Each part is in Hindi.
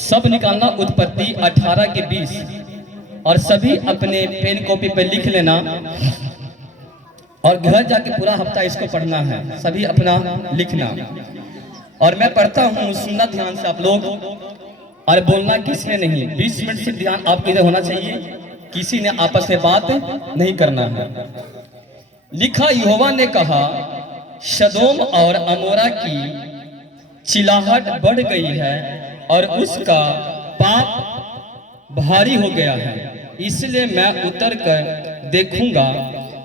सब निकालना उत्पत्ति 18 के 20 और सभी अपने पेन कॉपी पे लिख लेना और घर जाके पूरा हफ्ता इसको पढ़ना है, सभी अपना लिखना। और मैं पढ़ता हूँ, सुनना ध्यान से आप लोग और बोलना किसी ने नहीं। 20 मिनट से ध्यान आपके इधर होना चाहिए, किसी ने आपस में बात नहीं करना है। लिखा, यहोवा ने कहा, सदोम और अमोरा की चिल्लाहट बढ़ गई है और उसका पाप भारी हो गया है, इसलिए मैं उतर कर देखूंगा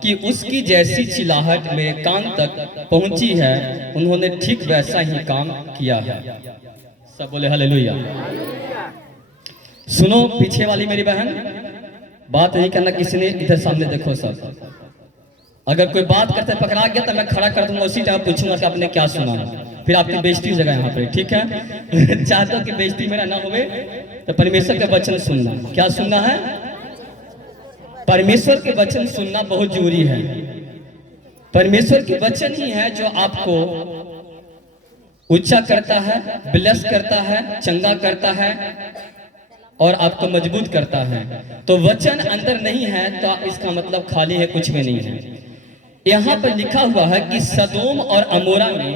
कि उसकी जैसी चिल्लाहट मेरे कान तक पहुंची है। उन्होंने ठीक वैसा ही काम किया है। सब बोले हालेलुया। सुनो पीछे वाली मेरी बहन, बात नहीं करना किसी ने, इधर सामने देखो सब। अगर कोई बात करते पकड़ा गया तो मैं खड़ा कर दूंगा, उसी टाइम पूछूंगा कि आपने क्या सुना, फिर आपकी बेइज्जती हो जाएगा यहाँ पे, ठीक है। चाहते हो कि बेइज्जती मेरा ना होवे तो परमेश्वर का वचन सुनना। क्या सुनना है? परमेश्वर के वचन सुनना बहुत जरूरी है। परमेश्वर के वचन ही है जो आपको ऊंचा करता है, ब्लेस करता है, चंगा करता है और आपको मजबूत करता है। तो वचन अंदर नहीं है तो इसका मतलब खाली है, कुछ भी नहीं है। यहाँ पर लिखा हुआ है कि सदोम और अमोरा में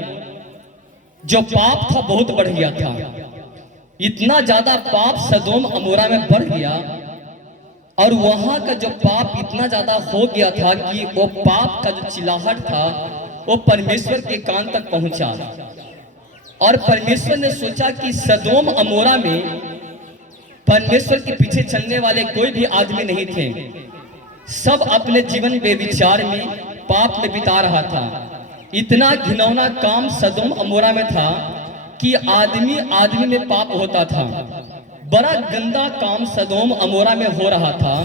जो पाप था बहुत बढ़ गया था। इतना ज्यादा पाप सदोम अमोरा में बढ़ गया और वहां का जो पाप इतना ज्यादा हो गया था कि वो पाप का जो चिल्लाहट था वो परमेश्वर के कान तक पहुंचा। और परमेश्वर ने सोचा कि सदोम अमोरा में परमेश्वर के पीछे चलने वाले कोई भी आदमी नहीं थे। सब अपने जीवन बेविचार में, पाप में बिता रहा था। इतना घिनौना काम सदोम अमोरा में था कि आदमी आदमी में पाप होता था। बड़ा गंदा काम सदोम अमोरा में हो रहा था।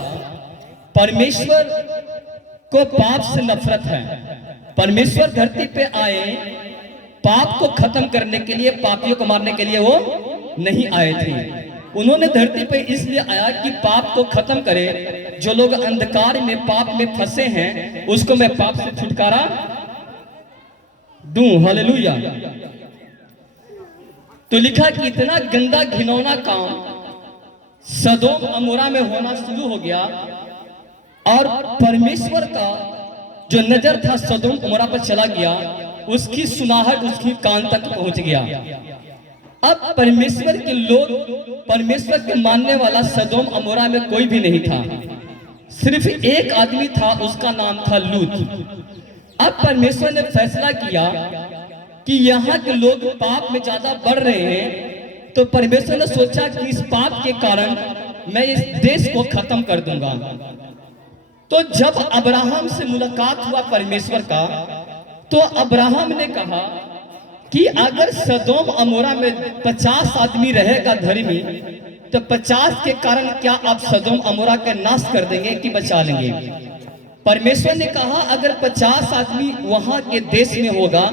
परमेश्वर को पाप से नफरत है। परमेश्वर धरती पे आए पाप को खत्म करने के लिए, पापियों को मारने के लिए वो नहीं आए थे। उन्होंने धरती पे इसलिए आया कि पाप को खत्म करे। जो लोग अंधकार में, पाप में फंसे हैं, उसको मैं पाप से छुटकारा दूं। हालेलुया। तो लिखा कि इतना गंदा घिनौना काम सदोम अमोरा में होना शुरू हो गया और परमेश्वर का जो नजर था सदोम अमोरा पर चला गया, उसकी सुनाहट उसकी कान तक पहुंच गया। अब परमेश्वर के लोग, परमेश्वर के मानने वाला सदोम अमोरा में कोई भी नहीं था। सिर्फ एक आदमी था, उसका नाम था लूत। अब परमेश्वर ने फैसला किया कि यहाँ के लोग पाप में ज्यादा बढ़ रहे हैं, तो परमेश्वर ने सोचा कि इस पाप के कारण मैं इस देश को खत्म कर दूंगा। तो जब अब्राहम से मुलाकात हुआ परमेश्वर का, तो अब्राहम ने कहा कि अगर सदोम अमोरा में 50 आदमी रहेगा धर्मी, तो 50 के कारण क्या आप सदोम अमोरा का नाश कर देंगे कि बचा लेंगे? परमेश्वर ने कहा अगर 50 आदमी वहां के देश में होगा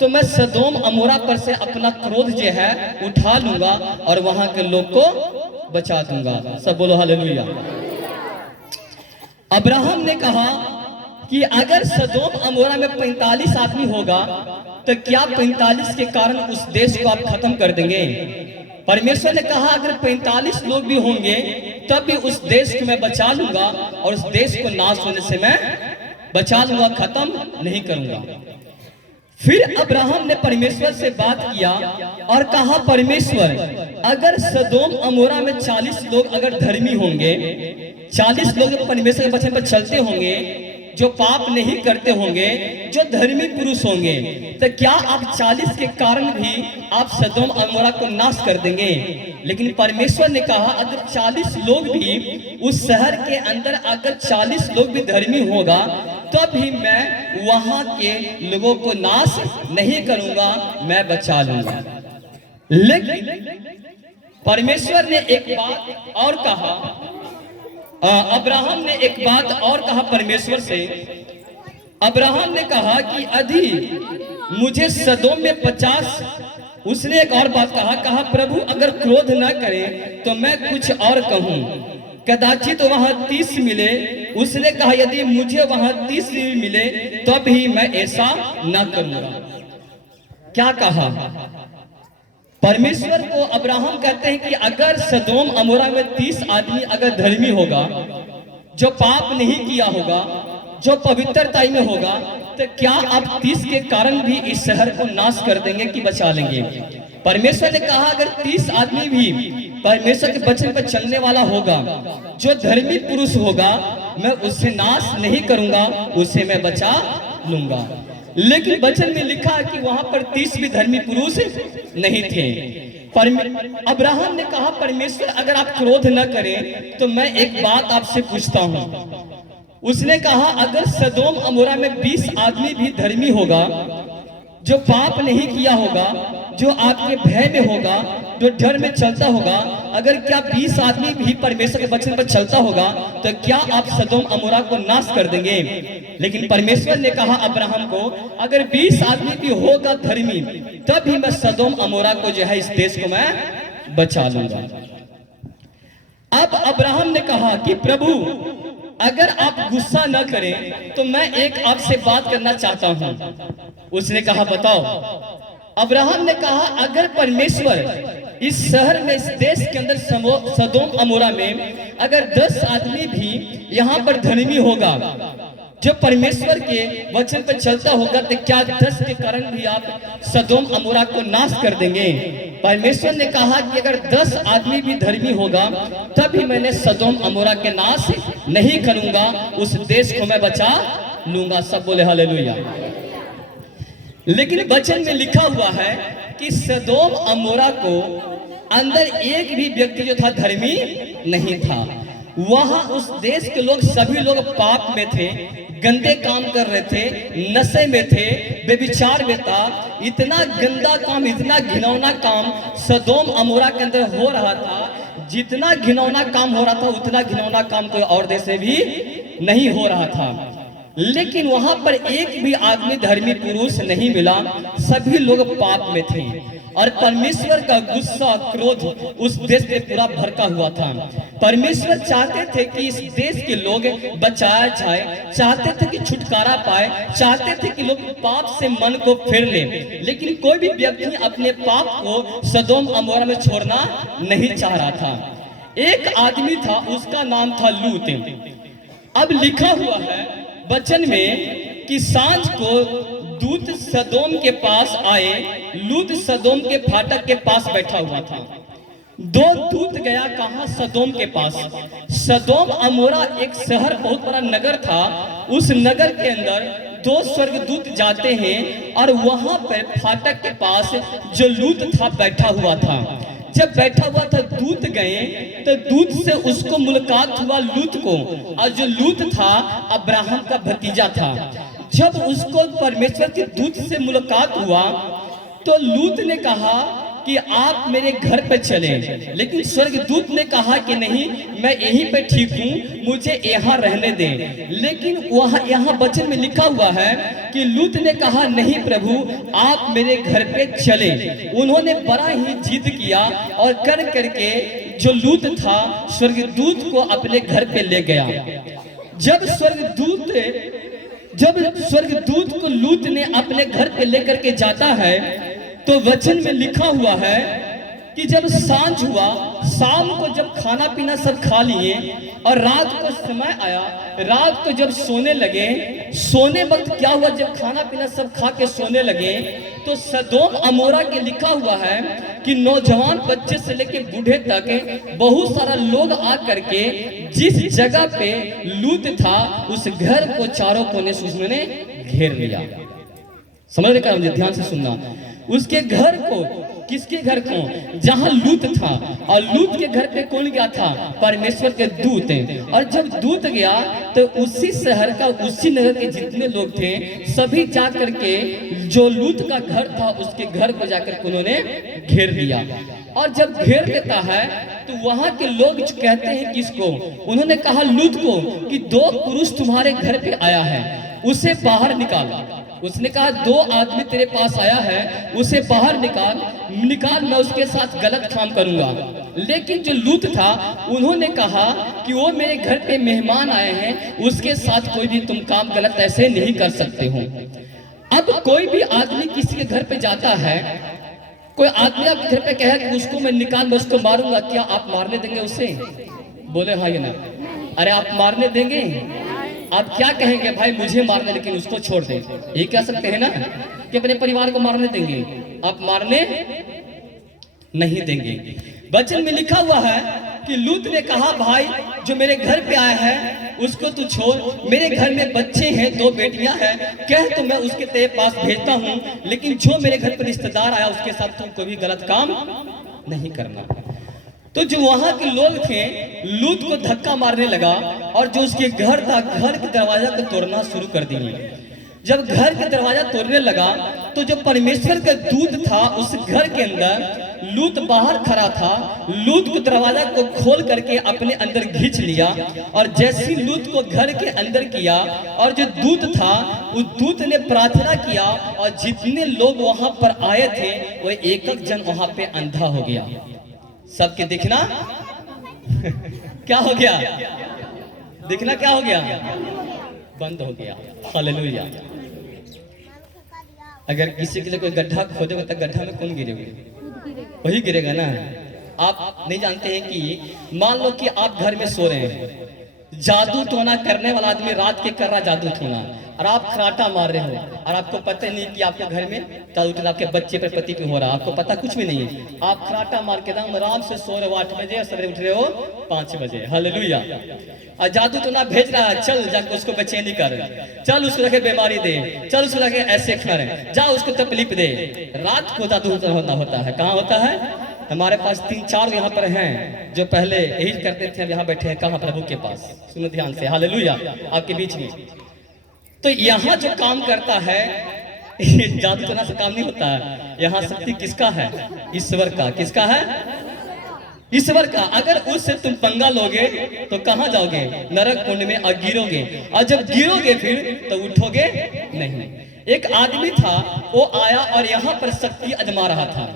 तो मैं सदोम अमोरा पर से अपना क्रोध जो है उठा लूंगा और वहां के लोग को बचा दूंगा। सब बोलो हालेलुया। अब्राहम ने कहा कि अगर सदोम अमोरा में 45 आदमी होगा तो क्या 45 के कारण उस देश को आप खत्म कर देंगे? परमेश्वर ने कहा अगर 45 लोग भी होंगे तब भी उस देश को मैं बचा लूंगा और उस देश को नाश होने से मैं बचा लूंगा, खत्म नहीं करूंगा। फिर अब्राहम ने परमेश्वर से बात किया और कहा परमेश्वर अगर सदोम अमोरा में 40 लोग अगर धर्मी होंगे, 40 लोग परमेश्वर के वचन पर चलते होंगे, जो पाप नहीं करते होंगे, जो धर्मी पुरुष होंगे, तो क्या आप 40 के कारण भी आप सदोम अमोरा को नाश कर देंगे? लेकिन परमेश्वर ने कहा अगर 40 लोग भी उस शहर के अंदर, अगर 40 लोग भी धर्मी होगा तब भी मैं वहां के लोगों को नाश नहीं करूंगा, मैं बचा लूंगा। लेकिन परमेश्वर ने एक बात और कहा, अब्राहम ने एक बात और कहा परमेश्वर से। अब्राहम ने कहा कि यदि मुझे सदोम में 50, उसने एक और बात कहा प्रभु अगर क्रोध न करे तो मैं कुछ और कहूं, कदाचित तो वहां 30 मिले। उसने कहा यदि मुझे वहां 30 मिले तब भी मैं ऐसा न करूंगा। क्या कहा? परमेश्वर को अब्राहम कहते हैं कि अगर सदोम अमोरा में 30 आदमी अगर धर्मी होगा, जो पाप नहीं किया होगा, जो पवित्रताई में होगा, तो क्या आप 30 के कारण भी इस शहर को नाश कर देंगे कि बचा लेंगे? परमेश्वर ने कहा अगर 30 आदमी भी परमेश्वर के वचन पर चलने वाला होगा, जो धर्मी पुरुष होगा, मैं उसे नाश नहीं करूंगा, उसे मैं बचा लूंगा। लेकिन वचन में लिखा है कि वहां पर 30 भी धर्मी पुरुष नहीं थे। अब्राहम ने कहा परमेश्वर अगर आप क्रोध न करें तो मैं एक बात आपसे पूछता हूं। उसने कहा अगर सदोम अमोरा में 20 आदमी भी धर्मी होगा, जो पाप नहीं किया होगा, जो आपके भय में होगा, जो डर में चलता होगा, अगर क्या 20 आदमी भी परमेश्वर के वचन पर चलता होगा, तो क्या आप सदोम अमोरा को नाश कर देंगे? लेकिन परमेश्वर ने कहा अब्राहम को अगर 20 आदमी भी होगा धर्मी, तब ही मैं सदोम अमोरा को जो है इस देश को मैं बचा लूंगा। अब अब्राहम ने कहा कि प्रभु अगर आप गुस्सा न करें तो मैं एक आपसे बात करना चाहता हूं। उसने कहा बताओ। अब्राहम ने कहा अगर परमेश्वर इस शहर में, इस देश के अंदर सदोम अमोरा में अगर 10 आदमी भी यहाँ पर धर्मी होगा, जो परमेश्वर के वचन पर चलता होगा, तो क्या 10 के कारण भी आप सदोम अमोरा को नाश कर देंगे? परमेश्वर ने कहा कि अगर 10 आदमी भी धर्मी होगा, तभी मैंने सदोम अमोरा के नाश नहीं करूंगा, उस देश को मैं बचा लूंगा। सब बोले हालेलुया। लेकिन वचन में लिखा हुआ है कि सदोम अमोरा को अंदर एक भी व्यक्ति जो था धर्मी नहीं था। वहां उस देश के लोग सभी लोग पाप में थे, गंदे काम कर रहे थे, नशे में थे, बेविचार में था। इतना गंदा काम, इतना घिनौना काम सदोम अमोरा के अंदर हो रहा था। जितना घिनौना काम हो रहा था उतना घिनौना काम कोई और देश में भी नहीं हो रहा था। लेकिन वहां पर एक भी आदमी धर्मी पुरुष नहीं मिला, सभी लोग पाप में थे। और परमेश्वर का गुस्सा, क्रोध उस देश पे पूरा भड़का हुआ था। परमेश्वर चाहते थे कि इस देश के लोग बचाया जाए, चाहते थे कि छुटकारा पाए, चाहते थे कि लोग पाप से मन को फेर ले। लेकिन कोई भी व्यक्ति अपने पाप को सदोम अमोरा में छोड़ना नहीं चाह रहा था। एक आदमी था, उसका नाम था लूत। अब लिखा हुआ है वचन में कि सांझ को दूत सदोम के पास आए। लूत सदोम के फाटक के पास बैठा हुआ था। 2 दूत गया कहां? सदोम के पास। सदोम अमोरा एक शहर, बहुत बड़ा नगर था। उस नगर के अंदर 2 स्वर्गदूत जाते हैं और वहां पर फाटक के पास जो लूत था बैठा हुआ था। जब बैठा हुआ था दूत गए तो दूत से उसको मुलाकात हुआ लूत को, और जो लूत था अब्राहम का भतीजा था। जब उसको परमेश्वर के दूत से मुलाकात हुआ तो लूत ने कहा कि आप मेरे घर पे चले। लेकिन स्वर्गदूत ने कहा कि नहीं, मैं यहीं पे ठीक हूँ, मुझे यहाँ रहने दें। लेकिन यहाँ वचन में लिखा हुआ है कि लूत ने कहा नहीं प्रभु, आप मेरे घर पे चले। उन्होंने बड़ा ही जिद किया और कर करके जो लूत था स्वर्गदूत को अपने घर पे ले गया। जब स्वर्गदूत को लूत ने अपने घर पे लेकर के जाता है तो वचन में लिखा हुआ है कि जब सांझ हुआ, शाम को जब खाना पीना सब खा लिए और रात को समय आया, रात को जब सोने लगे, सोने वक्त क्या हुआ, जब खाना पीना सब खा के सोने लगे तो सदोम अमोरा के लिखा हुआ है कि नौजवान बच्चे से लेके बूढ़े तक बहुत सारा लोग आ करके जिस जगह पे लूत था उस घर को चारों कोने से उसने घेर लिया। समझने का मुझे ध्यान से सुनना। उसके घर को, किसके घर को? जहां लूत था। और लूत के घर पे कौन गया था? परमेश्वर के दूत। और जब दूत गया तो उसी शहर का, उसी नगर के जितने लोग थे सभी जा करके जो लूत का घर था उसके घर को जाकर उन्होंने घेर लिया। और जब घेर लेता है तो वहां के लोग कहते हैं किसको? उन्होंने कहा लूत को कि 2 पुरुष तुम्हारे घर पे आया है, उसे बाहर निकाल। उसने कहा 2 आदमी तेरे पास आया है, उसे बाहर निकाल, मैं उसके साथ गलत काम करूंगा। लेकिन जो लूत था उन्होंने कहा कि वो मेरे घर पे मेहमान आए हैं, उसके साथ कोई भी तुम काम गलत ऐसे नहीं कर सकते हो। अब कोई भी आदमी किसी के घर पे जाता है कोई आदमी आपके घर पे कहे कि उसको मैं निकाल मैं उसको मारूंगा, क्या आप मारने देंगे उसे? बोले हाँ या ना? अरे आप मारने देंगे? आप क्या कहेंगे, भाई मुझे मारने लेकिन उसको छोड़ दे, ये कह सकते हैं ना कि अपने परिवार को मारने देंगे? आप मारने नहीं देंगे। वचन में लिखा हुआ है कि लूत ने कहा, भाई जो मेरे घर पे आया है उसको तू छोड़, मेरे घर में बच्चे हैं, 2 बेटियां हैं, कह तो मैं उसके तेरे पास भेजता हूं, लेकिन जो मेरे घर पर रिश्तेदार आया उसके साथ तुम कोई गलत काम नहीं करना। तो जो वहां के लोग थे लूत को धक्का मारने लगा और जो उसके घर था घर के दरवाजा को तोड़ना शुरू कर दिए। जब घर के दरवाजा तोड़ने लगा तो जो परमेश्वर का दूत था उस घर के अंदर, लूत बाहर खड़ा था, लूत को दरवाजा को खोल करके अपने अंदर खींच लिया और जैसे लूत को घर के अंदर किया और जो दूत था उस दूत ने प्रार्थना किया और जितने लोग वहां पर आए थे वो एक एक जन वहां पे अंधा हो गया। सबके दिखना क्या हो गया? दिखना क्या हो गया? बंद हो गया। हालेलुया। अगर किसी के लिए कोई गड्ढा खोदोगे तो गड्ढा में कौन गिरेगा? वही गिरेगा ना। आप नहीं जानते हैं कि मान लो कि आप घर में सो रहे हैं, जादू टोना करने वाला आदमी रात के कर रहा जादू टोना और आप खराटा मार रहे हो और आपको पता नहीं कि आपके घर में जादू टोना आपके बच्चे पे पति पे हो रहा, आपको पता कुछ भी नहीं है। आप खराटा मार के एकदम आराम से सो रहे हो 8 बजे और सवेरे उठ रहे हो 5 बजे। हालेलुया। और जादू टोना भेज रहा है, चल जाकर उसको बेचैनी कर, चल उसको लगे बीमारी दे, चल उसको लगे ऐसे कर, जा उसको तकलीफ दे। रात को जादू टोना होता है। कहाँ होता है? हमारे पास 3-4 यहाँ पर हैं जो पहले यही करते थे, अब यहाँ बैठे हैं कहाँ? प्रभु के पास। सुनो ध्यान से, हालेलुया। आपके बीच में तो यहाँ जो काम करता है ये जादू टोना से काम नहीं होता है। यहाँ शक्ति किसका है? ईश्वर का। किसका है? ईश्वर का। अगर उससे तुम पंगा लोगे तो कहाँ जाओगे? नरक कुंड में और गिरोगे, और जब गिरोगे फिर तो उठोगे नहीं। एक आदमी था, वो आया और यहाँ पर शक्ति आजमा रहा था,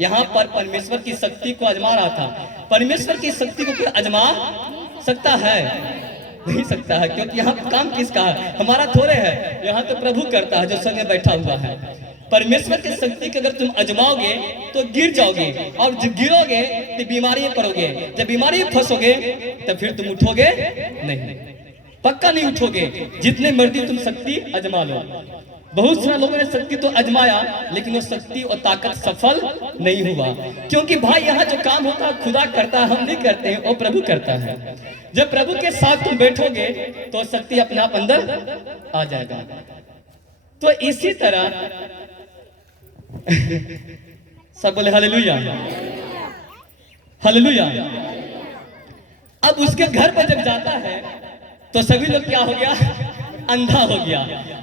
यहाँ पर परमेश्वर की शक्ति को आजमा रहा था। परमेश्वर की शक्ति को कोई आजमा सकता है? नहीं सकता है, क्योंकि यहाँ काम किसका है? हमारा थोड़े है, यहाँ तो प्रभु करता है जो संग में बैठा हुआ है। परमेश्वर की शक्ति को अगर तुम आजमाओगे तो गिर जाओगे, और जब गिरोगे तो बीमारी में पड़ोगे, जब बीमारी में फंसोगे तो फिर तुम उठोगे नहीं, पक्का नहीं उठोगे, जितने मर्जी तुम शक्ति आजमा लो। बहुत सारे लोगों ने शक्ति तो आजमाया लेकिन वो शक्ति और ताकत सफल नहीं हुआ, क्योंकि भाई यहाँ जो काम होता है खुदा करता है, हम नहीं करते हैं, वो प्रभु करता है। जब प्रभु के साथ तुम बैठोगे तो शक्ति अपने आप अंदर आ जाएगा। तो इसी तरह सब बोले हालेलुया, हालेलुया। अब उसके घर पर जब जाता है तो सभी लोग क्या हो गया? अंधा हो गया।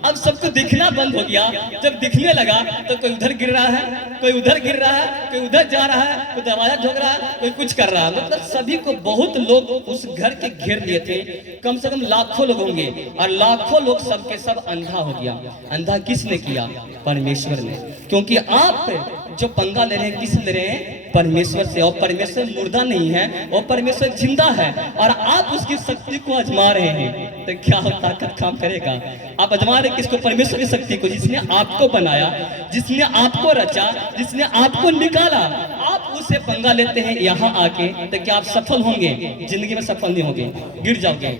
अब सबको दिखना बंद हो गया। जब दिखने लगा तो कोई उधर गिर रहा है, कोई उधर गिर रहा है, कोई उधर जा रहा है, कोई दरवाजा ठोक रहा है, कोई कुछ कर रहा है। मतलब सभी को, बहुत लोग उस घर के घेर लिए थे, कम से कम लाखों लोग होंगे, और लाखों लोग सबके सब अंधा हो गया। अंधा किसने किया? परमेश्वर ने। क्योंकि आप जो पंगा ले रहे हैं किस ले रहे हैं? परमेश्वर से। और परमेश्वर मुर्दा नहीं है, और परमेश्वर जिंदा है, और आप उसकी शक्ति को आजमा रहे हैं तो क्या हो? ताकत काम करेगा? आप आजमा रहे किसको? परमेश्वर की शक्ति को, जिसने आपको बनाया, जिसने आपको रचा, जिसने आपको निकाला। आप उससे पंगा लेते हैं यहाँ आके तो क्या आप सफल होंगे? जिंदगी में सफल नहीं होंगे, गिर जाओगे।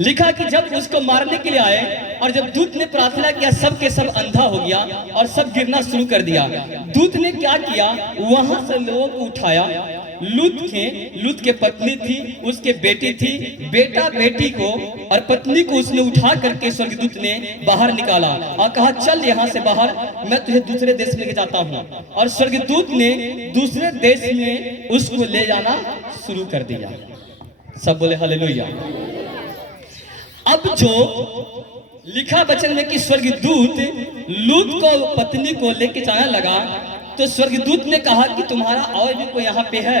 लिखा कि जब उसको मारने के लिए आए और जब दूत ने प्रार्थना किया, सब के सब अंधा हो गया और सब गिरना शुरू कर दिया। दूत ने क्या किया? वहां से लोगों को उठाया। लूत के पत्नी थी, उसके बेटी थी, बेटा बेटी को और पत्नी को उसने उठा करके स्वर्गदूत ने बाहर निकाला और कहा चल यहाँ से बाहर, मैं तुझे दूसरे देश में लेके जाता हूँ। और स्वर्गदूत ने दूसरे देश में उसको ले जाना शुरू कर दिया। सब बोले हालेलुया। अब जो लिखा वचन में कि स्वर्गदूत लूत को पत्नी को लेके जाने लगा तो स्वर्गदूत ने कहा कि तुम्हारा और भी कोई यहाँ पे है,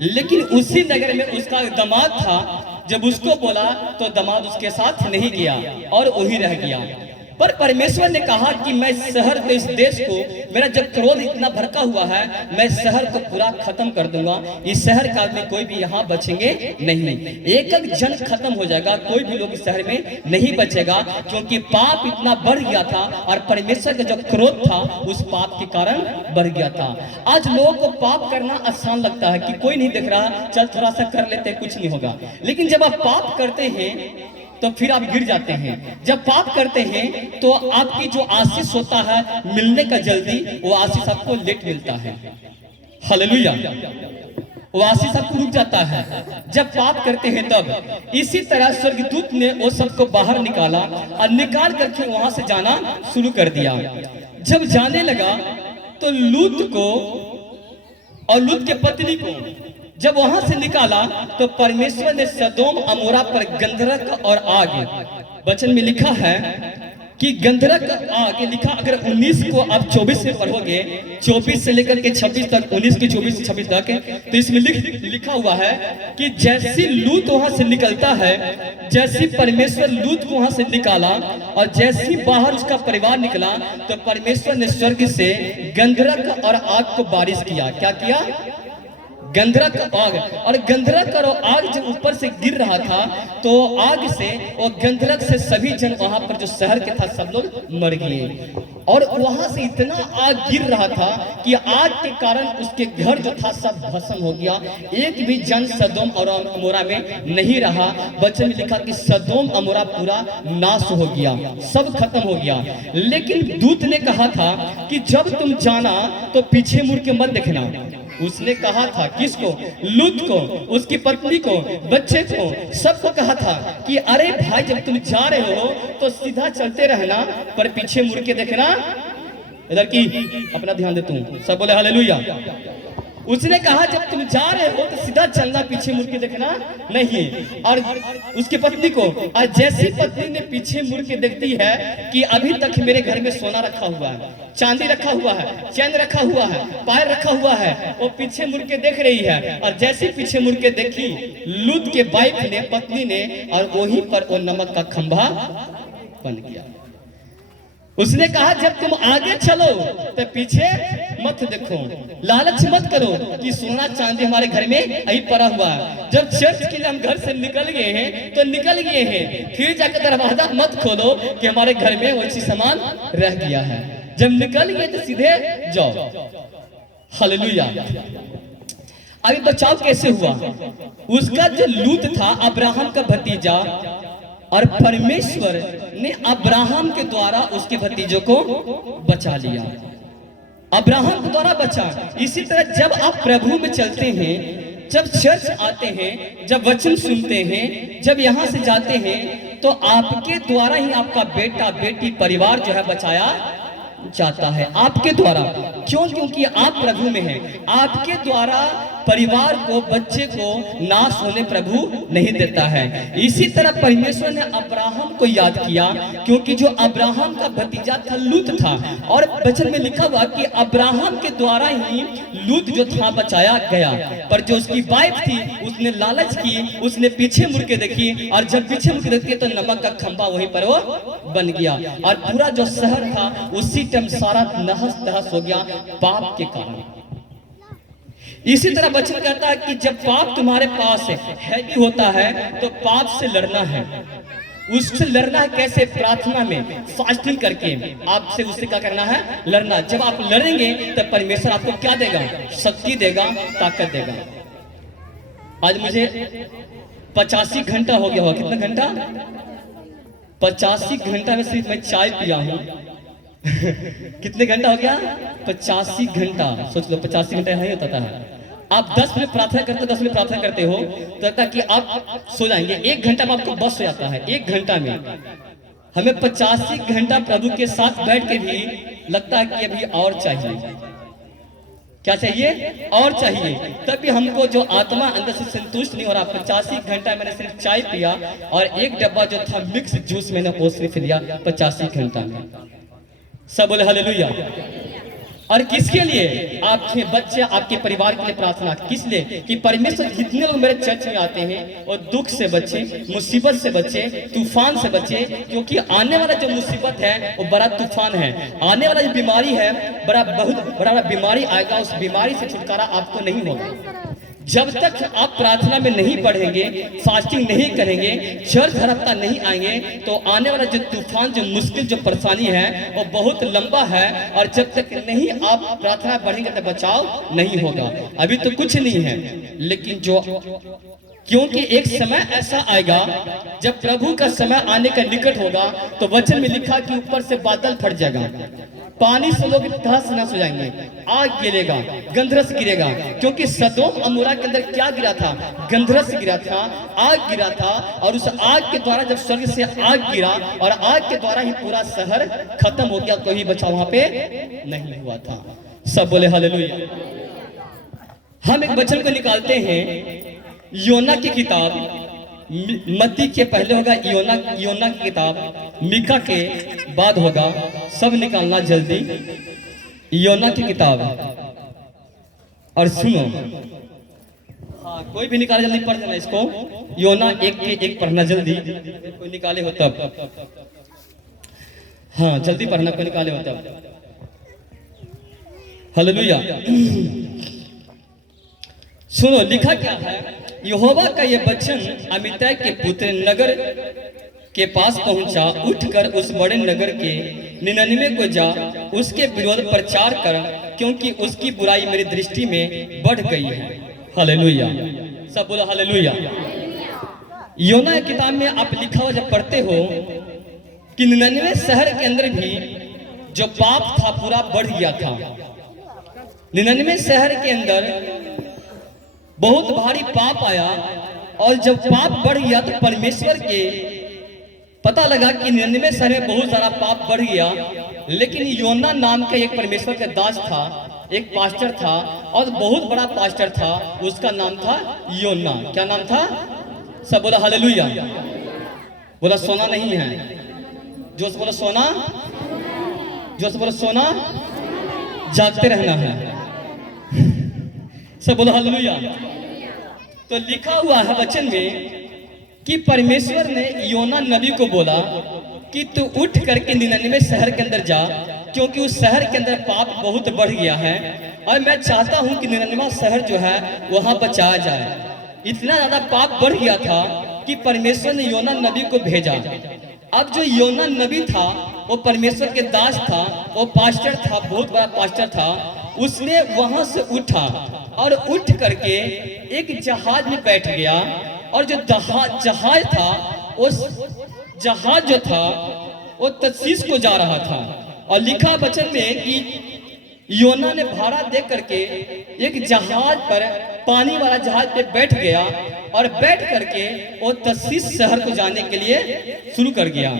लेकिन उसी नगर में उसका दामाद था। जब उसको बोला तो दामाद उसके साथ नहीं गया और वही रह गया। पर परमेश्वर ने कहा कि मैं शहर को, इस देश को, मेरा जब क्रोध इतना भड़का हुआ है, मैं शहर को पूरा खत्म कर दूंगा। इस शहर का आदमी कोई भी यहाँ बचेंगे नहीं, एक एक जन खत्म हो जाएगा, कोई भी लोग इस शहर में नहीं बचेगा, क्योंकि पाप इतना बढ़ गया था और परमेश्वर का जो क्रोध था उस पाप के कारण बढ़ गया था। आज लोगों को पाप करना आसान लगता है कि कोई नहीं देख रहा, चल थोड़ा सा कर लेते, कुछ नहीं होगा। लेकिन जब आप पाप करते हैं तो फिर आप गिर जाते हैं। जब पाप करते हैं तो आपकी जो आशीष होता है मिलने का जल्दी, वो आशीष आपको लेट मिलता है। हालेलुया, वो आशीष आपको रुक जाता है जब पाप करते हैं तब। इसी तरह स्वर्गदूत ने वो सबको बाहर निकाला और निकाल करके वहां से जाना शुरू कर दिया। जब जाने लगा तो लूत को और लूत के पत्नी को जब वहां से निकाला तो परमेश्वर ने सदोम अमोरा पर गंधरक और आग, वचन में लिखा है कि गंधरक आग लिखा। अगर 19 को आप 24 से पढ़ोगे, 24 से लेकर के 26 तक, 19 के 24 से 26 तक, तो इसमें लिखा हुआ है कि जैसी लूत वहां से निकलता है, जैसी परमेश्वर लूत को वहां से निकाला और जैसी बाहर उसका परिवार निकला, तो परमेश्वर ने स्वर्ग से गंधरक और आग को बारिश किया। क्या किया? गंधरक आग। और गंधरक और आग जब ऊपर से गिर रहा था तो आग से और गंधरक से सभी जन वहां पर जो शहर के था सब लोग मर गए। और वहां से इतना आग गिर रहा था कि आग के कारण उसके घर जो था सब भस्म हो गया, एक भी जन सदोम और अमोरा में नहीं रहा। वचन में लिखा कि सदोम अमोरा पूरा नाश हो गया, सब खत्म हो गया। लेकिन दूत ने कहा था कि जब तुम जाना तो पीछे मुड़ के मत देखना। उसने कहा था किसको? लूत को, उसकी पत्नी को, बच्चे को, सबको कहा था कि अरे भाई जब तुम जा रहे हो तो सीधा चलते रहना, पर पीछे मुड़ के देखना। इधर की अपना ध्यान दे तू, सब बोले हालेलुया। उसने कहा जब तुम जा रहे हो तो सीधा चलना, पीछे मुड़ के देखना नहीं। और उसकी पत्नी को, और जैसी पत्नी ने पीछे मुड़ के देखती है कि अभी तक मेरे घर में सोना रखा हुआ है, चांदी रखा हुआ है, चैन रखा हुआ है, पायल रखा हुआ है, वो पीछे मुड़ के देख रही है। और जैसी पीछे मुड़ के देखी लूत के वाइफ ने, पत्नी ने, और वहीं पर वो नमक का खंभा बन गया। उसने कहा जब तुम आगे चलो तो पीछे मत देखो, लालच मत करो कि सोना चांदी हमारे घर में यही पड़ा हुआ है। जब चर्च के लिए हम घर से निकल गए हैं तो निकल गए हैं, फिर जाकर दरवाजा मत खोलो कि हमारे घर में वो चीज सामान रह गया है। जब निकल गए तो सीधे जाओ। हालेलुया। अभी बचाव कैसे हुआ? उसका जो लूत था अब्राहम का भतीजा, और परमेश्वर ने अब्राहम के द्वारा उसके भतीजों को बचा लिया। अब्राहम के द्वारा बचा। इसी तरह जब आप प्रभु में चलते हैं, जब चर्च आते हैं, जब वचन सुनते हैं, जब यहाँ से जाते हैं, तो आपके द्वारा ही आपका बेटा बेटी परिवार जो है बचाया जाता है, आपके द्वारा। क्यों? क्योंकि आप प्रभु में हैं। आपके द्वारा परिवार को, बच्चे को नाश होने प्रभु नहीं देता है। इसी तरह परमेश्वर ने अब्राहम को याद किया, क्योंकि जो अब्राहम का भतीजा था लूत था, और वचन में लिखा हुआ कि अब्राहम के द्वारा ही लूत जो था बचाया गया। पर जो उसकी वाइफ थी उसने लालच की, उसने पीछे मुड़ के देखी, और जब पीछे मुड़ के देखी तो नमक का खंभा वहीं पर वो बन गया, और पूरा जो शहर था उसी टाइम सारा नहस तहस हो गया पाप के कारण। इसी तरह वचन कहता है कि जब पाप तुम्हारे पास है भी होता है तो पाप से लड़ना है। उससे लड़ना है कैसे? प्रार्थना में, फास्टिंग करके आपसे उससे क्या करना है? लड़ना। जब आप लड़ेंगे तो परमेश्वर आपको क्या देगा? शक्ति देगा, ताकत देगा। आज मुझे 85 घंटा हो गया होगा। कितना घंटा? 85 घंटा में सिर्फ मैं चाय पिया हूँ। कितने घंटा हो गया? 85 घंटा। सोच लो 85 घंटा नहीं होता था। आप 10 मिनट प्रार्थना करते हो, 10 मिनट प्रार्थना करते हो तो ताकि आप सो जाएंगे। 1 घंटा में आपको बस हो जाता है। 1 घंटा में हमें 85 घंटा प्रभु के साथ बैठ के भी लगता है कि अभी और चाहिए। क्या चाहिए? और चाहिए। तभी हमको जो आत्मा अंदर से संतुष्ट नहीं हो रहा। 85 घंटा मैंने सिर्फ चाय पिया और 1 डब्बा जो था मिक्स जूस मैंने वो सिर्फ लिया 85 घंटा में। सब बोले हालेलुया। और किसके लिए? आपके बच्चे, आपके परिवार के लिए प्रार्थना। किस लिए? कि परमेश्वर जितने लोग मेरे चर्च में आते हैं और दुख से बचे, मुसीबत से बचे, तूफान से बचे, क्योंकि आने वाला जो मुसीबत है वो बड़ा तूफान है। आने वाला जो बीमारी है बहुत बड़ा बीमारी आएगा, उस बीमारी से छुटकारा आपको नहीं होगा। जब तक आप प्रार्थना में नहीं पढ़ेंगे, फास्टिंग नहीं करेंगे, चर्च हर हफ्ता नहीं आएंगे, तो आने वाला जो तूफान, जो मुश्किल, जो परेशानी है वो बहुत लंबा है। और जब तक नहीं आप प्रार्थना पढ़ेंगे तो बचाव नहीं होगा। अभी तो कुछ नहीं है, लेकिन क्योंकि एक समय ऐसा आएगा जब प्रभु का समय आने का निकट होगा, तो वचन में लिखा कि ऊपर से बादल फट जाएगा, पानी से लोग तहस नहस हो जाएंगे, आग गिरेगा, गंधरस गिरेगा। क्योंकि सदोम अमोरा के अंदर क्या गिरा था? गंधरस गिरा था, आग गिरा था। और उस आग के द्वारा जब स्वर्ग से आग गिरा, और आग के द्वारा ही पूरा शहर खत्म हो गया, कोई बचा वहां पे नहीं हुआ था। सब बोले हालेलुया। हम एक वचन को निकालते हैं, योना की किताब, मत्ती के पहले होगा योना की किताब, मीका के बाद होगा। सब निकालना जल्दी, योना की किताब। और सुनो, हाँ कोई भी निकाले जल्दी पढ़ देना इसको। योना एक के एक पढ़ना जल्दी, कोई निकाले हो तब। हाँ जल्दी पढ़ना, कोई निकाले हो तब। हालेलुया। सुनो लिखा क्या है। यहोवा का यह वचन अमित्tai के पुत्र नगर के पास पहुंचा। उठकर उस बड़े नगर के निनवे को जा, उसके विरोध प्रचार कर, क्योंकि उसकी बुराई मेरी दृष्टि में बढ़ गई है। हालेलुया। सब बोलो हालेलुया। योना की किताब में आप लिखा हुआ जब पढ़ते हो कि निनवे शहर के अंदर भी जो पाप था पूरा बढ़ गया था। निनवे शहर के अंदर बहुत भारी पाप आया, और जब पाप बढ़ गया तो परमेश्वर के पता लगा कि निनवे शहर में बहुत सारा पाप बढ़ गया। लेकिन योना नाम का एक परमेश्वर का दास था, एक पास्टर था, और बहुत बड़ा पास्टर था। उसका नाम था योना। क्या नाम था? सब बोला हालेलुया। बोला सोना नहीं है, जो बोला सोना, जो बोला सोना, जागते रहना है। सब बोला हालेलुया। तो लिखा हुआ है वचन में कि परमेश्वर ने योना नबी को बोला कि तू उठ करके निनवे शहर के अंदर जा, क्योंकि उस शहर के अंदर पाप बहुत बढ़ गया है, और मैं चाहता हूं कि निनवे शहर जो है वहां बचाया जाए। इतना ज्यादा पाप बढ़ गया था कि परमेश्वर ने योना नबी को भेजा। अब जो योना नबी था वो परमेश्वर के दास था, वो पास्टर था, बहुत बड़ा पास्टर था। उसने वहां से उठा और उठ करके एक जहाज में बैठ गया, और जो जहाज था, उस जहाज जो था वो तर्शीश को जा रहा था। और लिखा वचन में कि योना ने भाड़ा दे करके एक जहाज पर, पानी वाला जहाज पे बैठ गया, और बैठ करके वो तर्शीश शहर को जाने के लिए शुरू कर गया।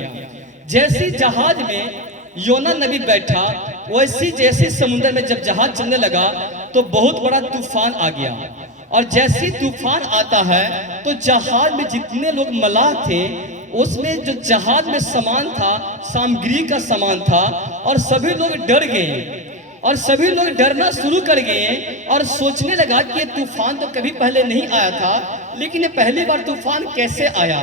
जैसे जहाज में योना नबी बैठा, वैसी जैसे समुद्र में जब जहाज चलने लगा तो बहुत बड़ा तूफान आ गया। और जैसे तूफान आता है तो जहाज में जितने लोग मलाह थे, उसमें जो जहाज में सामान था, सामग्री का सामान था, और सभी लोग डर गए, और सभी लोग डरना शुरू कर गए, और सोचने लगा कि ये तूफान तो कभी पहले नहीं आया था, लेकिन ये पहली बार तूफान कैसे आया।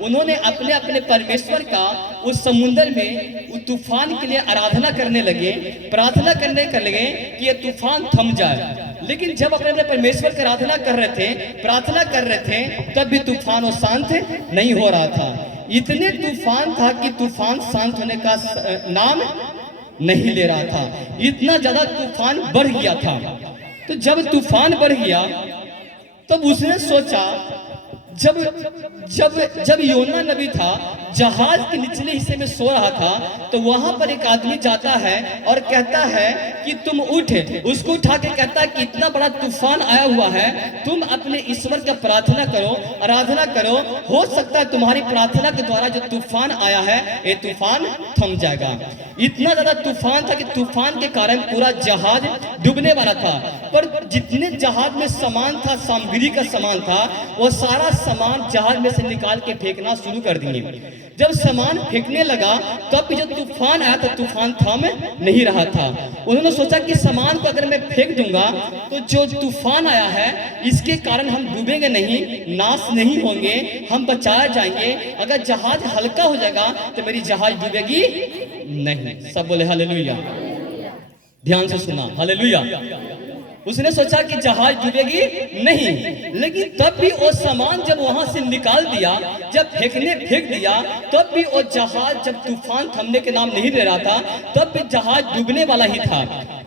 उन्होंने अपने अपने परमेश्वर का उस समुद्र में उस तूफान के लिए आराधना करने लगे, प्रार्थना करने लगे कि ये तूफान थम जाए। लेकिन जब अपने अपने परमेश्वर की आराधना कर रहे थे, प्रार्थना कर रहे थे, तब भी तूफान शांत नहीं हो रहा था। इतने तूफान था कि तूफान शांत होने का नाम नहीं ले रहा था। इतना ज्यादा तूफान बढ़ गया था। तो जब तूफान बढ़ गया तब उसने सोचा, जब जब जब योना नबी था, जहाज के निचले हिस्से में सो रहा था, तो वहां पर एक आदमी जाता है और कहता है कि तुम उठ। उसको उठा के कहता है कि इतना बड़ा तूफान आया हुआ है, तुम अपने ईश्वर का प्रार्थना करो, आराधना करो, हो सकता है तुम्हारी प्रार्थना के द्वारा जो तूफान आया है ये तूफान थम जाएगा। इतना ज्यादा तूफान था कि तूफान के कारण पूरा जहाज डूबने वाला था। पर जितने जहाज में सामान था, सामग्री का सामान था, वो सारा सामान जहाज में से निकाल के फेंकना शुरू कर दिए। जब सामान फेंकने लगा तब भी जब तूफान आया तो तूफान थम नहीं रहा था। उन्होंने सोचा कि सामान को अगर मैं फेंक दूंगा तो जो तूफान आया है इसके कारण हम डूबेंगे नहीं, नाश नहीं होंगे, हम बचाए जाएंगे। अगर जहाज हल्का हो जाएगा तो मेरी जहाज डूबेगी नहीं। सब बोले हालेलुया। ध्यान से सुना, हालेलुया। उसने सोचा कि जहाज डूबेगी नहीं, लेकिन तब भी वो सामान जब वहां से निकाल दिया, जब फेंक दिया, तब भी वो जहाज जब तूफान थमने के नाम नहीं ले रहा था, तब भी जहाज डूबने वाला ही था।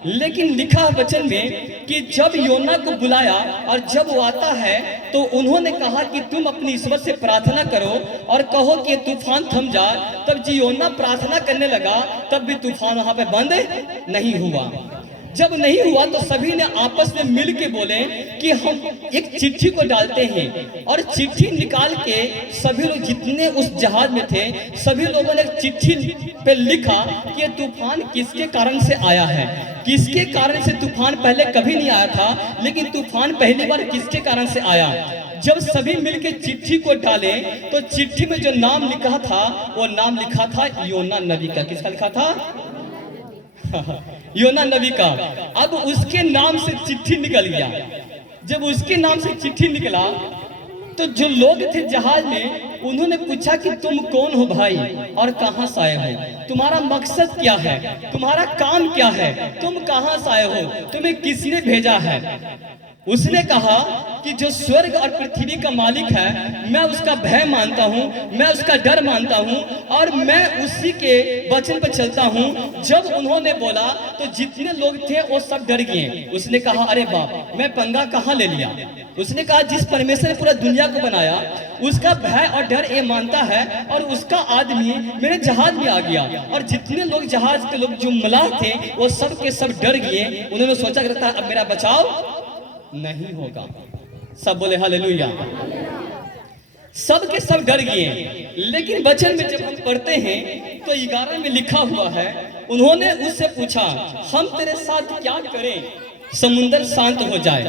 लेकिन लिखा है वचन में कि जब योना को बुलाया और जब वो आता है तो उन्होंने कहा कि तुम अपने ईश्वर से प्रार्थना करो और कहो कि तूफान थम जाए। तब जी योना प्रार्थना करने लगा, तब भी तूफान वहां पे बंद नहीं हुआ। जब नहीं हुआ तो सभी ने आपस में मिल के बोले कि हम एक चिट्ठी को डालते हैं, और चिट्ठी निकाल के सभी लोग जितने उस जहाज में थे सभी लोगों ने चिट्ठी पे लिखा कि ये तूफान किसके कारण से आया है, किसके कारण से तूफान पहले कभी नहीं आया था, लेकिन तूफान पहली बार किसके कारण से आया। जब सभी मिलके चिट्ठी को डाले तो चिट्ठी में जो नाम लिखा था वो नाम लिखा था योना नबी का। किसका लिखा था? योना नबी का। अब उसके नाम से चिट्ठी निकल गया। जब उसके नाम से चिट्ठी निकला तो जो लोग थे जहाज में उन्होंने पूछा कि तुम कौन हो भाई और कहां से आए हो, तुम्हारा मकसद क्या है, तुम्हारा काम क्या है, तुम कहां से आए हो, तुम्हें किसने भेजा है। उसने कहा कि जो स्वर्ग और पृथ्वी का मालिक है मैं उसका भय मानता हूँ, मैं उसका डर मानता हूँ और मैं उसी के वचन पर चलता हूँ। जब उन्होंने बोला तो जितने लोग थे वो सब डर गए। उसने कहा अरे बाप, मैं पंगा कहाँ ले लिया। उसने कहा जिस परमेश्वर ने पूरा दुनिया को बनाया उसका भय और डर ये मानता है और उसका आदमी मेरे जहाज में आ गया, और जितने लोग जहाज के लोग जो मलाह थे वो सब के सब डर गए। उन्होंने सोचा करता अब मेरा बचाव नहीं होगा। सब बोले हालेलुया। सब के सब डर गए। लेकिन वचन में जब हम पढ़ते हैं तो 11 में लिखा हुआ है, उन्होंने उससे पूछा हम तेरे साथ क्या करें समुंदर शांत हो जाए।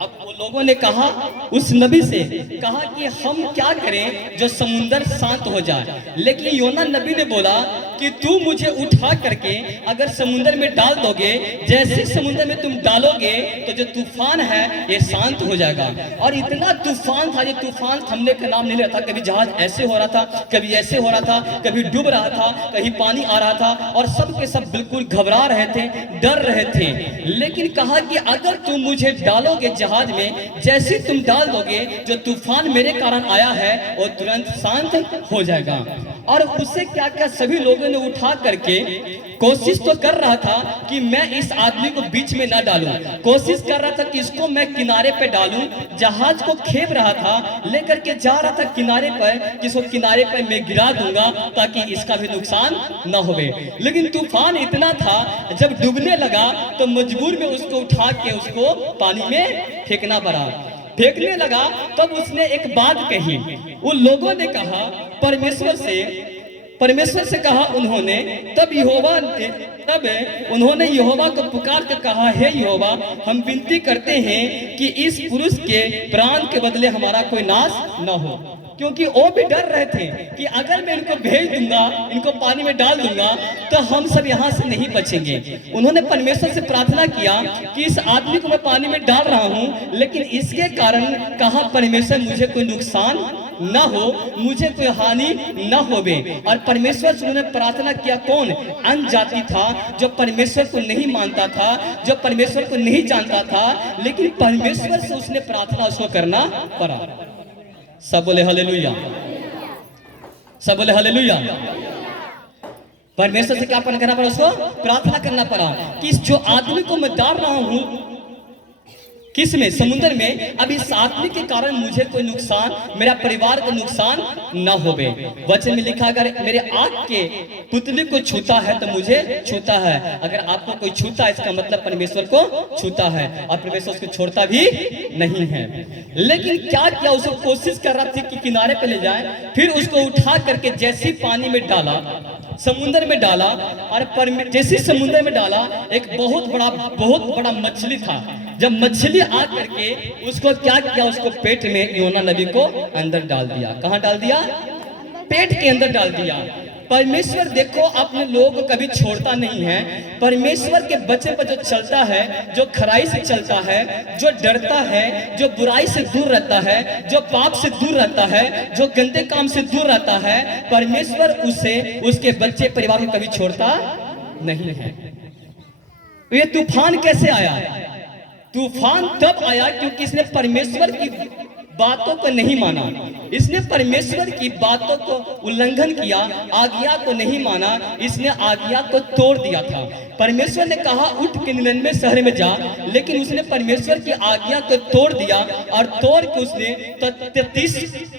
अब वो लोगों ने कहा उस नबी से कहा कि हम क्या करें जो समुंदर शांत हो जाए। लेकिन योना नबी ने बोला कि तू मुझे उठा करके अगर समुंदर में डाल दोगे, जैसे समुंदर में तुम डालोगे तो जो तूफान है ये शांत हो जाएगा। और इतना तूफान था, ये तूफान थमने का नाम नहीं लेता था। कभी जहाज ऐसे हो रहा था, कभी ऐसे हो रहा था, कभी डूब रहा था, कहीं पानी आ रहा था, और सब के सब बिल्कुल घबरा रहे थे, डर रहे थे। लेकिन कहा कि अगर तुम मुझे डालोगे जहाज में, जैसे तुम डाल दोगे जो तूफान मेरे कारण आया है वो तुरंत शांत हो जाएगा। और उसे क्या क्या सभी लोगों ने उठा करके कोशिश तो कर रहा था कि मैं इस आदमी को बीच में ना डालूं, कोशिश कर रहा था कि इसको मैं किनारे पे डालूं। जहाज को खेप रहा था, लेकर के जा रहा था किनारे पर कि इसको किनारे पर मैं गिरा दूंगा ताकि इसका भी नुकसान न होवे। लेकिन तूफान इतना था जब डूबने लगा तो मजबूर में उसको उठा के उसको पानी में फेंकना पड़ा। फेंकने लगा तब उसने एक बात कही। उन लोगों ने कहा परमेश्वर से कहा उन्होंने, तब उन्होंने यहोवा को पुकार कर कहा हे यहोवा, हम विनती करते हैं कि इस पुरुष के प्राण के बदले हमारा कोई नाश न हो। क्योंकि वो भी डर रहे थे कि अगर मैं इनको भेज दूंगा, इनको पानी में डाल दूंगा तो हम सब यहाँ से नहीं बचेंगे। उन्होंने परमेश्वर से प्रार्थना किया कि इस आदमी को मैं पानी में डाल रहा हूँ, लेकिन इसके कारण कहा परमेश्वर मुझे कोई नुकसान न हो, मुझे कोई हानि न होवे। और परमेश्वर से उन्होंने प्रार्थना किया। कौन? अन्य जाति था जो परमेश्वर को नहीं मानता था, जो परमेश्वर को नहीं जानता था, लेकिन परमेश्वर से उसने प्रार्थना उसको करना पड़ा। सब बोले हालेलुया। सब बोले हालेलुया। परमेश्वर से क्या करना पड़ा? उसको प्रार्थना करना पड़ा कि इस जो आदमी को मैं डाल रहा हूं किस में? समुद्र में। अब इस आदमी के कारण मुझे कोई नुकसान, मेरा परिवार को नुकसान न होवे। वचन में लिखा अगर मेरे आँख के पुतले को छूता है तो मुझे छूता है। अगर आपको कोई छूता है इसका मतलब परमेश्वर को छूता है, और परमेश्वर उसको छोड़ता भी नहीं है। लेकिन क्या किया? उसको कोशिश कर रहा था कि किनारे पे ले जाए, फिर उसको उठा करके जैसे पानी में डाला, समुद्र में डाला, और जैसे समुद्र में डाला एक बहुत बड़ा मछली था जब मछली आ करके उसको क्या किया, उसको पेट में योना नबी को अंदर डाल दिया। कहाँ डाल दिया? पेट के अंदर डाल दिया। परमेश्वर देखो अपने लोगों को कभी छोड़ता नहीं है। परमेश्वर के बच्चे पर जो चलता है, जो खराई से चलता है, जो डरता है, जो बुराई से दूर रहता है, जो पाप से दूर रहता है, जो गंदे काम से दूर रहता है, परमेश्वर उसे, उसके बच्चे परिवार को कभी छोड़ता नहीं है। ये तूफान कैसे आया? तूफान तब आया क्योंकि इसने परमेश्वर की बातों को नहीं माना, इसने परमेश्वर की बातों को उल्लंघन किया, आज्ञा को नहीं माना, इसने आज्ञा को तोड़ दिया था। परमेश्वर ने कहा उठ के 99 शहर में जा, लेकिन उसने परमेश्वर की आज्ञा को तोड़ दिया और तोड़ के उसने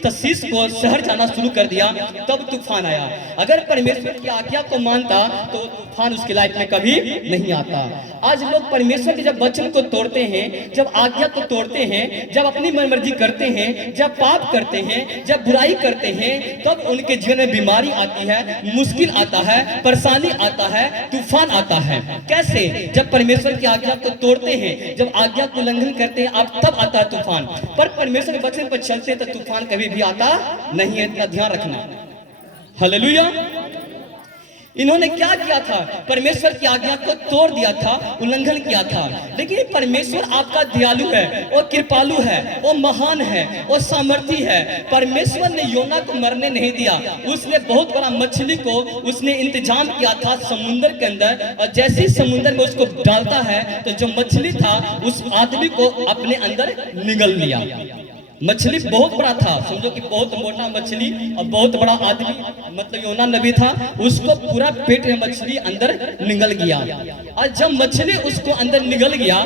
33 को शहर जाना शुरू कर दिया। तब तूफान आया। अगर परमेश्वर की आज्ञा को मानता तो तूफान उसकी लाइफ में कभी नहीं आता। आज लोग परमेश्वर के जब वचन को तोड़ते हैं, जब आज्ञा को तोड़ते हैं, जब अपनी मनमर्जी करते हैं, जब पाप करते हैं, जब बुराई करते हैं, तब उनके जीवन में बीमारी आती है, मुश्किल आता है, परेशानी आता है, तूफान आता है। कैसे? जब परमेश्वर की आज्ञा को तोड़ते हैं, जब आज्ञा को उल्लंघन करते हैं, अब तब आता है तूफान। पर परमेश्वर के वचन पर चलते हैं तो तूफान कभी भी आता नहीं है, इतना ध्यान रखना। हालेलुया। इन्होंने क्या किया था? परमेश्वर की आज्ञा को तोड़ दिया था, उल्लंघन किया था। लेकिन परमेश्वर आपका दयालु है, वो कृपालु है, वो महान है, वो सामर्थी है। परमेश्वर ने योना को मरने नहीं दिया। उसने बहुत बड़ा मछली को उसने इंतजाम किया था समुद्र के अंदर, और जैसे ही समुद्र में उसको डालता है तो जो मछली था उस आदमी को अपने अंदर निगल लिया। मछली बहुत बड़ा था, समझो कि बहुत मोटा मछली और बहुत बड़ा आदमी, मतलब योना नबी था, उसको पूरा पेट में मछली अंदर निगल गया। और जब मछली उसको अंदर निगल गया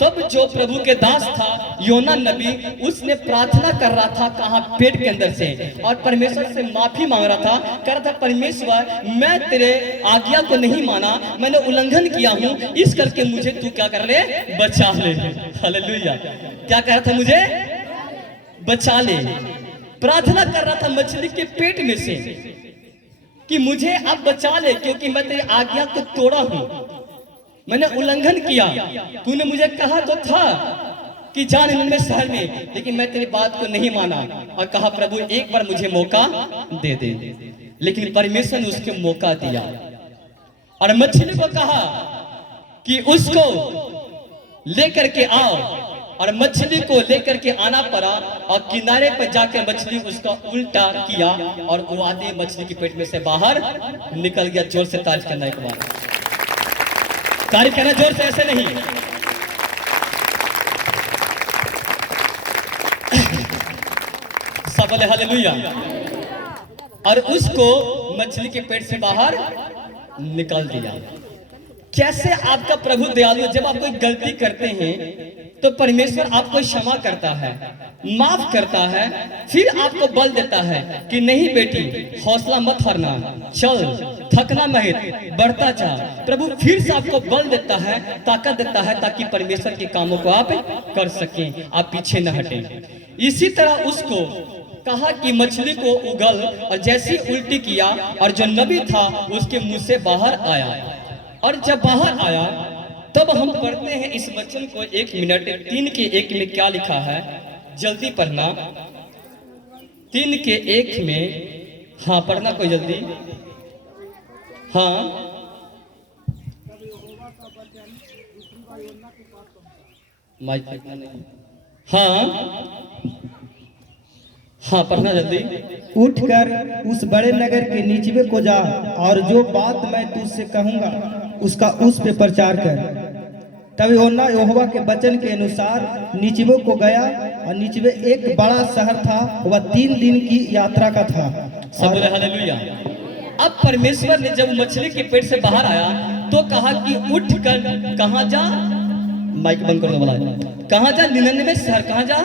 तब जो प्रभु के दास था योना नबी, उसने प्रार्थना कर रहा था, कहाँ? पेट के अंदर से, और परमेश्वर से माफी मांग रहा था। कह रहा था परमेश्वर मैं तेरे आज्ञा को नहीं माना, मैंने उल्लंघन किया हूँ, इस करके मुझे तू क्या कर ले? बचा ले। हालेलुया। क्या कह रहा था? मुझे बचा ले। प्रार्थना कर रहा था मछली के पेट में से कि मुझे अब बचा ले, क्योंकि मैं तेरी आज्ञा को तोड़ा हूं, मैंने उल्लंघन किया। तूने मुझे कहा तो था कि जा 99 शहर में, लेकिन मैं तेरी बात को नहीं माना और कहा प्रभु एक बार मुझे मौका दे दे। लेकिन परमेश्वर ने उसके मौका दिया और मछली को कहा कि उसको लेकर के आओ, और मछली को लेकर के आना पड़ा। और किनारे पर जाकर मछली उसका उल्टा किया और वो आदमी मछली के पेट में से बाहर निकल गया। जोर से तारीफ करना एक बार, तारीफ करना जोर से, ऐसे नहीं। सब बोले हालेलुया। और उसको मछली के पेट से बाहर निकाल दिया। कैसे आपका प्रभु दयालु? जब आप कोई गलती करते हैं तो परमेश्वर आपको क्षमा करता है, माफ करता है, फिर आपको बल देता है कि नहीं बेटी हौसला मत हारना, चल, थकना मत, बढ़ता जा। प्रभु फिर से आपको बल देता है, ताकत देता है, ताकि परमेश्वर के कामों को आप कर सकें, आप पीछे न हटें। इसी तरह उसको कहा कि मछली को उगल, और जैसी उल्टी किया और जो नबी था उसके मुंह से बाहर आया। और जब बाहर आया तब हम पढ़ते हैं इस वचन को 1 मिनट 3 के 1 में क्या लिखा है, जल्दी पढ़ना। 3 के 1 में, हाँ पढ़ना कोई जल्दी। हाँ माइक नहीं, हाँ पढ़ना जल्दी। उठकर उस बड़े नगर के निचवे को जा, और जो बात मैं तुझसे कहूंगा उसका उस पे प्रचार कर। तब योना यहोवा के वचन के अनुसार निचवे को गया, और निचवे एक बड़ा शहर था, वह 3 दिन की यात्रा का था। सब हालेलुया। अब परमेश्वर ने जब मछली के पेट से बाहर आया तो कहा कि उठकर कहाँ जा? माइक बंद कर दो, बोला कहाँ जा? 99 शहर। कहाँ जा?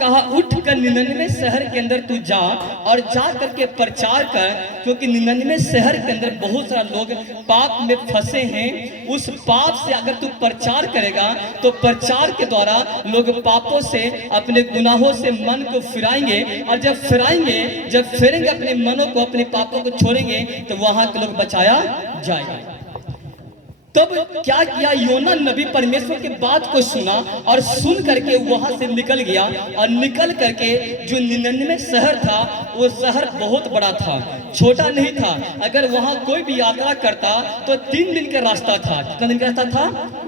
कहा उठकर 99 शहर के अंदर तू जा और जा करके प्रचार कर, क्योंकि 99 शहर के अंदर बहुत सारे लोग पाप में फंसे हैं। उस पाप से अगर तू प्रचार करेगा तो प्रचार के द्वारा लोग पापों से, अपने गुनाहों से मन को फिराएंगे, और जब फिराएंगे, जब फिरेंगे अपने मनों को, अपने पापों को छोड़ेंगे, तो वहां के लोग बचाया जाएगा। तब क्या किया, योना नबी परमेश्वर की बात को सुना और सुन करके वहां से निकल गया। और निकल करके जो 99 शहर था, वो शहर बहुत बड़ा था, छोटा नहीं था। अगर वहां कोई भी यात्रा करता तो 3 दिन का रास्ता था। कितना दिन का रास्ता था?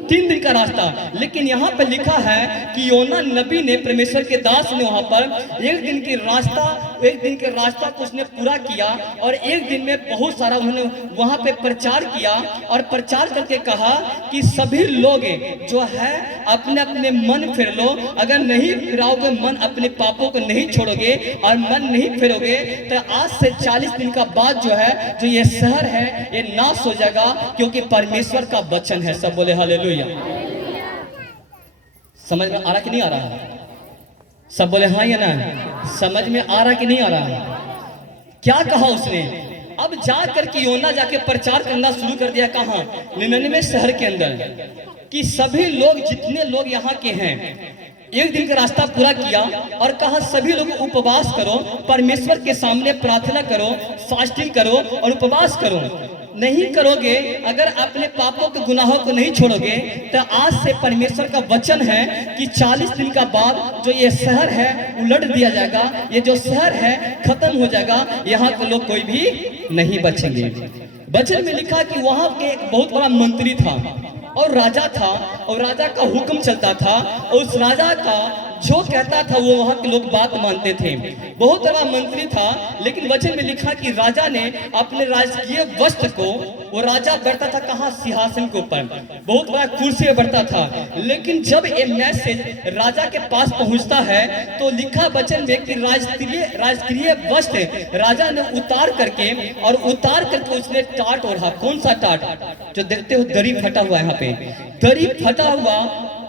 3 दिन का रास्ता। लेकिन यहाँ पे लिखा है कि योना नबी ने, परमेश्वर के दास ने वहां पर एक दिन के रास्ता को उसने पूरा किया। और एक दिन में बहुत सारा उन्होंने वहां पे प्रचार किया और प्रचार करके कहा कि सभी लोग जो है अपने अपने मन फिर लो। अगर नहीं फिराओगे मन, अपने पापों को नहीं छोड़ोगे और मन नहीं फिरोगे, तो आज से 40 दिन का बाद जो है, जो ये शहर है, ये नाश हो जाएगा, क्योंकि परमेश्वर का वचन है। सब बोले हालेलुया। समझ में आ रहा कि नहीं आ रहा? सब बोले हाँ या ना? समझ में आ रहा कि नहीं आ रहा? क्या कहा उसने? अब जा करके योना जाके प्रचार करना शुरू कर दिया। कहाँ? 99 शहर के अंदर, कि सभी लोग, जितने लोग यहाँ के हैं, एक दिन का रास्ता पूरा किया और कहा सभी लोग उपवास करो, परमेश्वर के सामने प्रार्थना करो, फास्टिंग करो और उपवास करो। नहीं करोगे, अगर अपने पापों के गुनाहों को नहीं छोड़ोगे, तो आज से परमेश्वर का वचन है कि 40 दिन का बाद जो ये शहर है उलट दिया जाएगा। ये जो शहर है खत्म हो जाएगा, यहाँ के लोग कोई भी नहीं बचेंगे। वचन में लिखा कि वहां के एक बहुत बड़ा मंत्री था और राजा था, और राजा का हुक्म चलता था, और उस राजा का जो कहता था वो वहां के लोग बात मानते थे। बहुत बड़ा मंत्री था, लेकिन वचन में लिखा कि राजा ने अपने राजकीय वस्त्र को, वो राजा बैठता था कहाँ? सिंहासन के ऊपर, बहुत बड़ा कुर्सी पे बैठता था। लेकिन जब ये मैसेज राजा के पास पहुंचता है, तो लिखा वचन में कि राजकीय वस्त्र राजा ने उतार करके उसने टाट ओढ़ा। कौन सा टाट? जो देखते हो दरी फटा हुआ है, यहाँ पे दरी फटा हुआ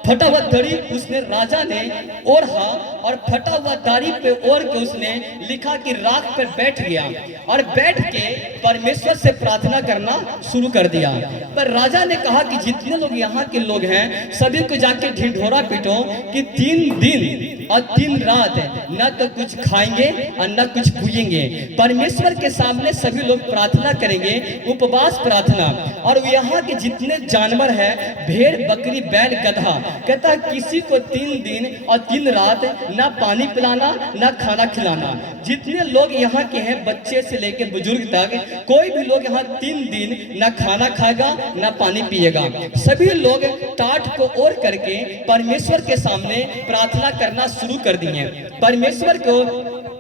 दरी उसने, राजा ने ओढ़ा और फटा हुआ दाढ़ी पे ओढ़ के उसने लिखा कि राख पर बैठ गया और बैठ के परमेश्वर से प्रार्थना करना शुरू कर दिया। पर राजा ने कहा कि जितने लोग यहाँ के लोग हैं, सभी को जाके ढिंढोरा पीटो कि 3 दिन और 3 रात न तो कुछ खाएंगे और न कुछ पिएंगे। परमेश्वर के सामने सभी लोग प्रार्थना करेंगे, उपवास प्रार्थना। और यहाँ के जितने जानवर है, भेड़, बकरी, बैल, गधा, कहता किसी को 3 दिन और 3 रात ना पानी पिलाना ना खाना खिलाना। जितने लोग यहाँ के हैं, बच्चे से लेकर बुजुर्ग तक, कोई भी लोग यहाँ 3 दिन ना खाना खाएगा ना पानी पिएगा। सभी लोग टाट को ओढ़ करके परमेश्वर के सामने प्रार्थना करना शुरू कर दिए, परमेश्वर को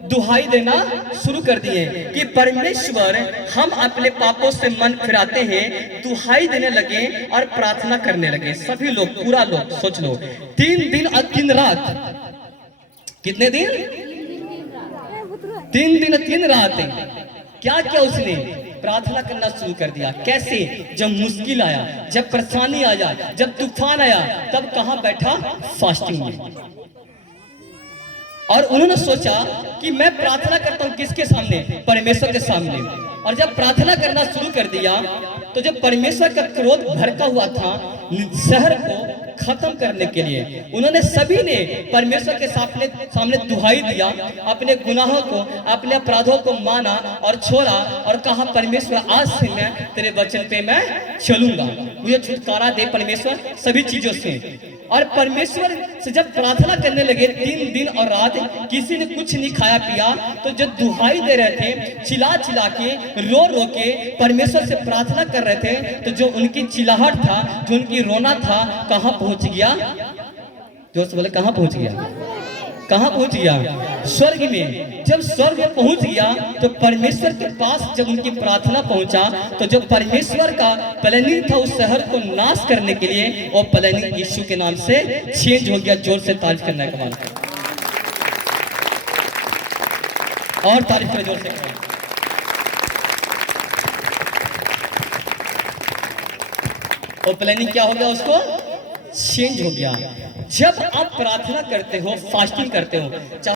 दुहाई देना शुरू कर दिए कि परमेश्वर, हम अपने पापों से मन फिराते हैं। दुहाई देने लगे और प्रार्थना करने लगे सभी लोग, पूरा लोग। सोच लो, 3 दिन और 3 रात। कितने दिन? 3 दिन और 3 रात। क्या किया उसने? प्रार्थना करना शुरू कर दिया। कैसे? जब मुश्किल आया, जब परेशानी आया, जब तूफान आया, तब कहां बैठा? फास्टिंग में। और उन्होंने सोचा कि मैं प्रार्थना करता हूं किसके सामने? परमेश्वर के सामने। और जब प्रार्थना करना शुरू कर दिया, तो जब परमेश्वर का क्रोध भड़का हुआ था शहर को खत्म करने के लिए, उन्होंने सभी ने परमेश्वर के सामने दुहाई दिया, अपने गुनाहों को, अपने अपराधों को माना और छोड़ा और कहा परमेश्वर, आज से मैं तेरे वचन पे मैं चलूंगा, मुझे छुटकारा दे परमेश्वर सभी चीजों से। और परमेश्वर से जब प्रार्थना करने लगे 3 दिन और रात, किसी ने कुछ नहीं खाया पिया, तो जो दुहाई दे रहे थे, चिल्ला चिल्ला के, रो रो के परमेश्वर से प्रार्थना कर रहे थे, तो जो उनकी चिल्लाहट था, जो उनकी रोना था, कहां पहुंच गया? जोर से बोले, कहां पहुंच गया? कहां पहुंच गया? स्वर्ग में। जब स्वर्ग में पहुंच गया, तो परमेश्वर के पास जब उनकी प्रार्थना पहुंचा, तो जो परमेश्वर का प्लानिंग था उस शहर को नाश करने के लिए, वो प्लानिंग यीशु के नाम से चेंज हो गया। जोर से तारीफ करने के बाद और तारीफ करें जोर से। वो प्लानिंग क्या हो गया? उसको चेंज हो गया। जब आप प्रार्थना करते हो, फास्टिंग करते हो,